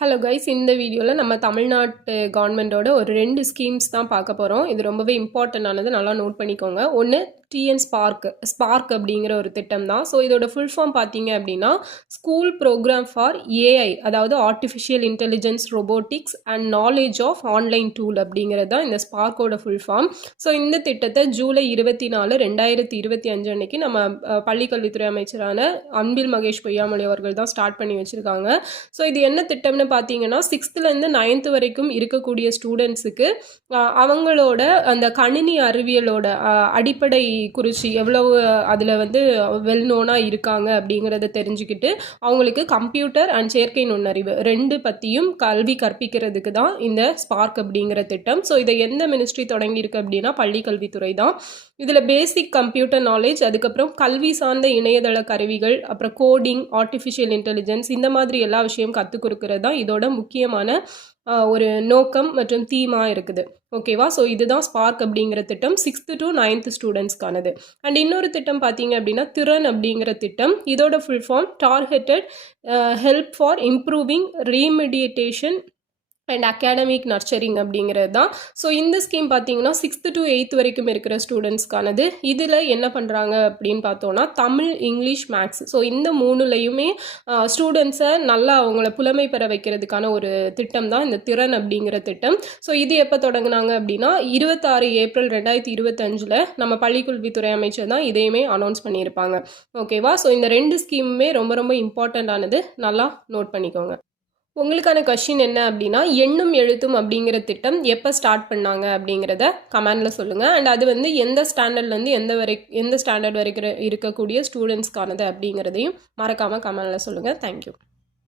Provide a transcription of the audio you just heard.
Hello guys இந்த வீடியோவில் நம்ம தமிழ்நாட்டு கவர்மெண்ட்டோட ஒரு ரெண்டு ஸ்கீம்ஸ் தான் பார்க்க போகிறோம் இது ரொம்பவே இம்பார்ட்டண்டானது நல்லா நோட் பண்ணிக்கோங்க. ஒன்று டிஎன் ஸ்பார்க் ஸ்பார்க் அப்படிங்கிற ஒரு திட்டம் தான். ஸோ இதோட ஃபுல் ஃபார்ம் பார்த்தீங்க அப்படின்னா ஸ்கூல் ப்ரோக்ராம் ஃபார் ஏஐ அதாவது artificial intelligence robotics and knowledge of online tool அப்படிங்கிறது தான் இந்த ஸ்பார்க்கோட ஃபுல் ஃபார்ம் ஸோ இந்த திட்டத்தை ஜூலை இருபத்தி நாலு ரெண்டாயிரத்தி இருபத்தி அஞ்சு அன்னைக்கு நம்ம பள்ளிக்கல்வித்துறை அமைச்சரான அன்பில் மகேஷ் பொய்யாமொழி அவர்கள் தான் ஸ்டார்ட் பண்ணி வச்சுருக்காங்க. ஸோ இது என்ன திட்டம்னு பார்த்தீங்கன்னா சிக்ஸ்த்துலேருந்து நைன்த்து வரைக்கும் இருக்கக்கூடிய ஸ்டூடெண்ட்ஸுக்கு அவங்களோட அந்த கணினி அறிவியலோட அடிப்படை குறிச்சி எவ்வளவு அதில் வந்து வெல் நோனாக இருக்காங்க அப்படிங்கிறத தெரிஞ்சுக்கிட்டு அவங்களுக்கு கம்ப்யூட்டர் அண்ட் செயற்கை நுண்ணறிவு ரெண்டு பற்றியும் கல்வி கற்பிக்கிறதுக்கு தான் இந்த ஸ்பார்க் அப்படிங்கிற திட்டம். ஸோ இதை எந்த மினிஸ்ட்ரி தொடங்கியிருக்கு அப்படின்னா பள்ளி கல்வித்துறை தான். இதில் பேசிக் கம்ப்யூட்டர் நாலேஜ் அதுக்கப்புறம் கல்வி சார்ந்த இணையதள கருவிகள் அப்புறம் கோடிங் ஆர்டிஃபிஷியல் இன்டெலிஜென்ஸ் இந்த மாதிரி எல்லா விஷயம் கற்றுக் கொடுக்கறது தான் இதோட முக்கியமான ஒரு நோக்கம் மற்றும் தீமாக இருக்குது. ஓகேவா ஸோ இதுதான் ஸ்பார்க் அப்படிங்கிற திட்டம். சிக்ஸ்த்து டு நைன்த் ஸ்டூடெண்ட்ஸ்க்கானது அண்ட் இன்னொரு திட்டம் பார்த்தீங்க அப்படின்னா திறன் அப்படிங்கிற திட்டம். இதோட full form targeted help for improving remediation and academic nurturing அப்படிங்கிறது தான். ஸோ இந்த ஸ்கீம் பார்த்தீங்கன்னா சிக்ஸ்த்து டு எயித் வரைக்கும் இருக்கிற ஸ்டூடெண்ட்ஸ்க்கானது இதில் என்ன பண்ணுறாங்க அப்படின்னு பார்த்தோன்னா தமிழ் இங்கிலீஷ் மேக்ஸ் ஸோ இந்த மூணுலையுமே ஸ்டூடெண்ட்ஸை நல்லா அவங்கள புலமை பெற வைக்கிறதுக்கான ஒரு திட்டம் தான் இந்த திறன் அப்படிங்கிற திட்டம். ஸோ இது எப்போ தொடங்கினாங்க அப்படின்னா இருபத்தாறு ஏப்ரல் ரெண்டாயிரத்தி இருபத்தஞ்சில் நம்ம பள்ளிக்கல்வித்துறை அமைச்சர் தான் இதையுமே அனௌன்ஸ் பண்ணியிருப்பாங்க. ஓகேவா ஸோ இந்த ரெண்டு ஸ்கீமுமே ரொம்ப ரொம்ப இம்பார்ட்டண்ட்டானது நல்லா நோட் பண்ணிக்கோங்க. உங்களுக்கான கொஷின் என்ன அப்படின்னா எண்ணும் எழுத்தும் அப்படிங்கிற திட்டம் எப்போ ஸ்டார்ட் பண்ணாங்க அப்படிங்கிறத கமெண்டில் சொல்லுங்கள் அண்ட் அது வந்து எந்த ஸ்டாண்டர்ட்லேருந்து எந்த வரை எந்த ஸ்டாண்டர்ட் வரைக்கும் இருக்கக்கூடிய ஸ்டூடெண்ட்ஸ்க்கானது அப்படிங்கிறதையும் மறக்காமல் கமெண்டில் சொல்லுங்கள் தேங்க்யூ